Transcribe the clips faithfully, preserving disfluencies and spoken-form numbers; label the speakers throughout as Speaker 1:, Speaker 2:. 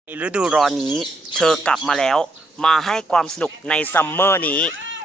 Speaker 1: ในฤดูร้อนนี้เธอกลับมาแล้วมาให้ความสนุกในซัมเมอร์นี้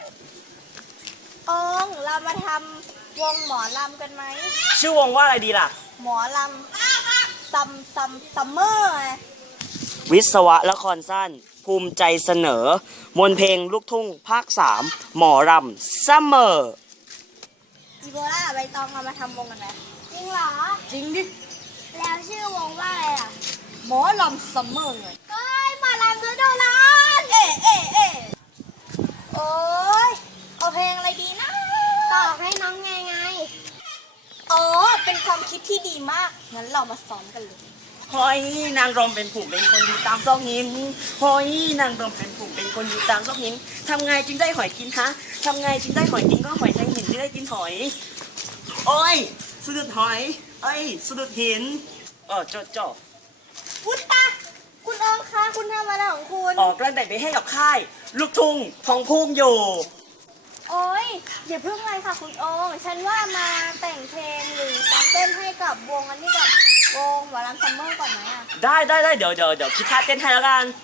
Speaker 2: องเรามาทำวงหมอลำกันไหม
Speaker 1: ชื่อวงว่าอะไรดีล่ะ
Speaker 2: หมอลำซัมซัมซัมเมอร์
Speaker 1: วิศวะละครสั้นภูมิใจเสนอมวลเพลงลูกทุ่งภาคสามหมอรำซัมเมอร์
Speaker 2: อีโบล่าใบตองเรามาทำวงกันไหมจริงเหรอ
Speaker 1: จริงดิ
Speaker 2: แล้วชื่อวงว่าอะไรอ่ะหมอลำซัมเมอร์เลยก็หมอลำฤดูร้อนเอ๊ะเอ๊ะเอ๊ะโอ้ยเอาเพลงอะไรดีนะต่อให้น้องไงไงอ๋อเป็นความคิดที่ดีมากงั้นเรามาซ้อมกันเลย
Speaker 1: หอยนางรมเป็นผู้เป็นคนอยู่ตามซอกหินหอยนางรมเป็นผู้เป็นคนอยู่ตามซอกหินทำไงจึงได้หอยกินฮะทำไงจึงได้หอยกินก็หอยแทงหินที่ได้กินหอยโอ้ยสะดุดหอยเอ้ยสะดุดหินเออจดจ่อ
Speaker 2: คุณตาคุณองคะคุณทำอะไรของคุณ
Speaker 1: ออกกระแต่งไปให้กับค่ายลูกทุ่งทองพุ่งอยู่
Speaker 2: โอ้ยอย่าเพิ่งเลยค่ะคุณองฉันว่ามาแต่งเพลงหรือการเต้นให้กับวงอันนี้กับวงหมอลำซัมเมอร์ก่อนไหมอ่ะ
Speaker 1: ได้ได้ได้เดี๋ยวเดี๋ยวเดี๋ยวคิดท่าเต้นให้แล้วกัน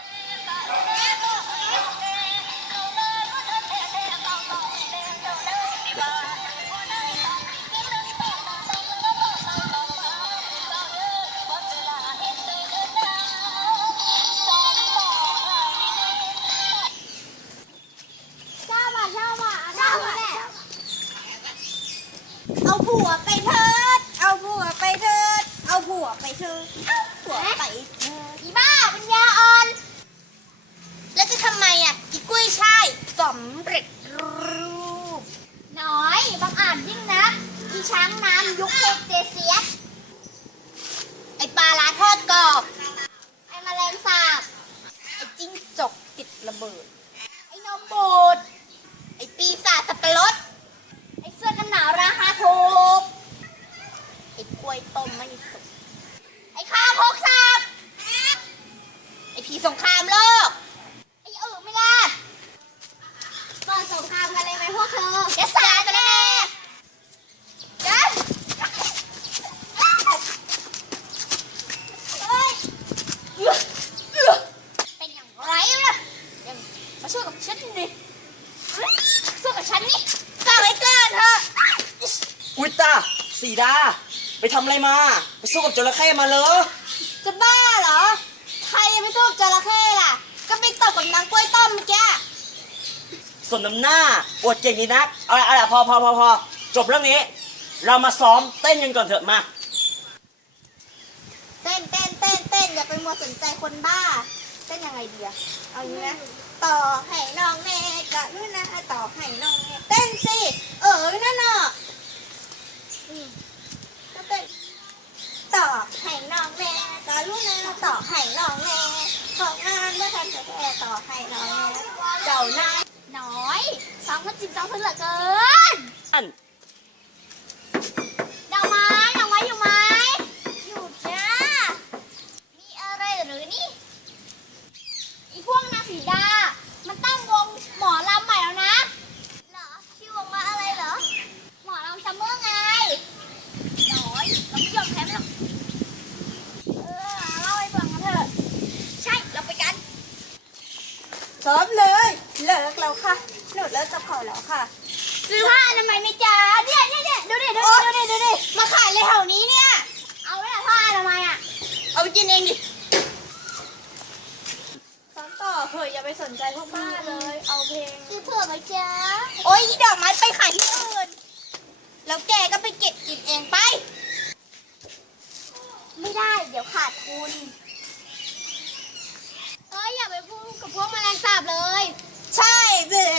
Speaker 2: เอาผัวไปเถิดเอาผัวไปเถิดเอาผัวไปเถิดเอาผัวไปเถิดอีบ้าปัญญาอ่อนแล้วจะทำไมอ่ะอีกุ้ยช่ายสำเร็จรูปน้อยบังอาจยิ่งนะอีช้างน้ำยุคเทพเจเซียสไอปลาลาทอดกรอบไอแมลงสาบไอจิ้งจกติดระเบิดไอนมบูดไอปีศาจสับปะรดไอเสื้อกันหนาวราคาถูกไอกล้วยต้มไม่สุกไอข้าวพกสับไอผีสงครามโลกไออึไม่ลาดเปิดสงครามกันเลยไหมพวกเธอจะสาดกันแน่ยันเป็นอย่างไรล่ะยังมาช่วยกับฉันดิช่วยกับฉันนี่ฝากไว้ก่อนเถอะ
Speaker 1: อุยตาสีดาไปทำอะไรมาไปสู้กับจระเข้มาเหรอ
Speaker 2: จะบ้าเหรอใครยังไม่สู้กับจระเข้ล่ะก็ไปตบกับนางกล้วยต้มเมื่อกี้
Speaker 1: ส่วนน้ำหน้าอวดเก่งดีนักเอาละเอาละพอพอพอพอจบเรื่องนี้เรามาซ้อมเต้นกันก่อนเถอะมา
Speaker 2: เต้นเต้นเต้นเต้นอย่าไปมัวสนใจคนบ้าเต้นยังไงดีอะเอาอย่างนี้นะต่อให้น้องแม่กะนู่นนะต่อให้น้องแม่เต้นสิเออนั่นน่ะก็เต้นต่อให้น้องแม่กะนู่นนะต่อให้น้องแม่ของงานเมื่อทันจะแค่ต่อให้น้องแม่เจ้านายน้อยสองคนจิบสองคนเหลือเกินดอกไม้ดอกไม้อยู่ไหมอยู่จ้ามีอะไรหรือนี่อีพวกนางสีดามันตั้งวงหมอลำใหม่แล้วนะเหรอชื่อวงว่าอะไรเหรอหมอลำซัมเมอร์ไงน้อยเราไม่ยอมแพ้หรอกเออเล่าให้ฟังกันเถอะใช่เราไปกันซ้อมเลยเลิกแล้วค่ะหนูเลิกกับเขาแล้วค่ะซื้อผ้าอนามัยไหมจ๊ะเนี่ยเนี่ยเนี่ยดูดิดูดิดูดิดูดิมาขายเลยแถวนี้เนี่ยเอาไว้ละผ้าอนามัยอ่ะเอาไปกินเองดิซ้อมต่อเถอะอย่าไปสนใจพวกบ้าเลยเอาเพลงซื้อเผื่อไหมจ๊ะโอ๊ยดอกไม้ไปขายที่อื่นแล้วแกก็ไปเก็บกินเองไปไม่ได้เดี๋ยวขาดทุนเอ้ยอย่าไปพูดกับพวกแมลงสาบเลยใช่เบ้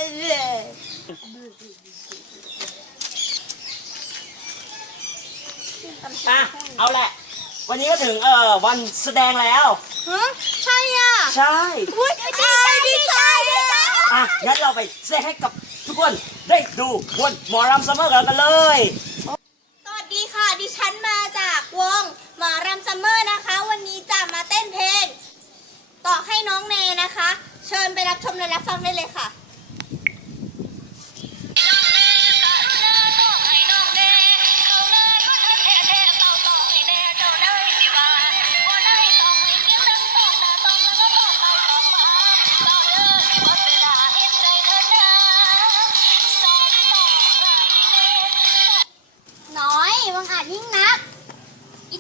Speaker 1: อ่ะเอาแหละวันนี้ก็ถึงเอ่อวันแสดงแล้ว
Speaker 2: ฮะใช่อ่ะ
Speaker 1: ใช่
Speaker 2: อุ๊ยดีใจดีใจดีใจ
Speaker 1: อ่ะงั้นเราไปแสดงให้กับทุกคนได้ดูบนหมอรำซัมเมอร์กันเลย
Speaker 2: สวัสดีค่ะดิฉันมาจากวงหมอรำซัมเมอร์นะคะวันนี้จะมาเต้นเพลงต่อให้น้องเนนะคะเชิญไปรับชมและรับฟังได้เลยค่ะ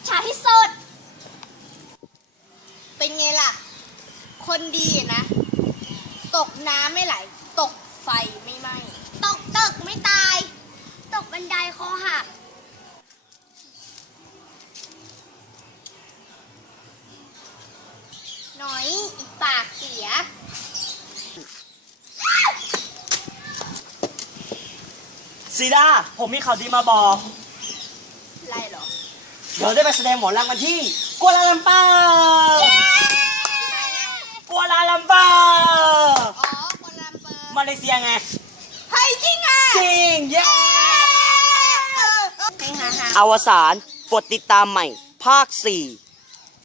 Speaker 2: จฉาที่สุดเป็นไงล่ะ คนดีอะนะ ตกน้ำไม่ไหล ตกไฟไม่ไหม้ ตกตึกไม่ตาย ตกบันไดคอหัก หน่อยอีกปากเสีย
Speaker 1: ซีดาผมมีข่าวดีมาบอก
Speaker 2: อะไรเหรอ
Speaker 1: เดี๋ยวได้ไปแสดงหมอลำกันที่กัวลาลัมเปอร์กัวลาลัมเปอร์
Speaker 2: อ๋อกัวลาลัมเปอร์
Speaker 1: มาเลเซียไง
Speaker 2: เฮ้ยจริงอ่ะ
Speaker 1: จริงเย้
Speaker 2: ให้ฮ่าฮ่า
Speaker 1: อวสานกดติดตามใหม่ภาคสี่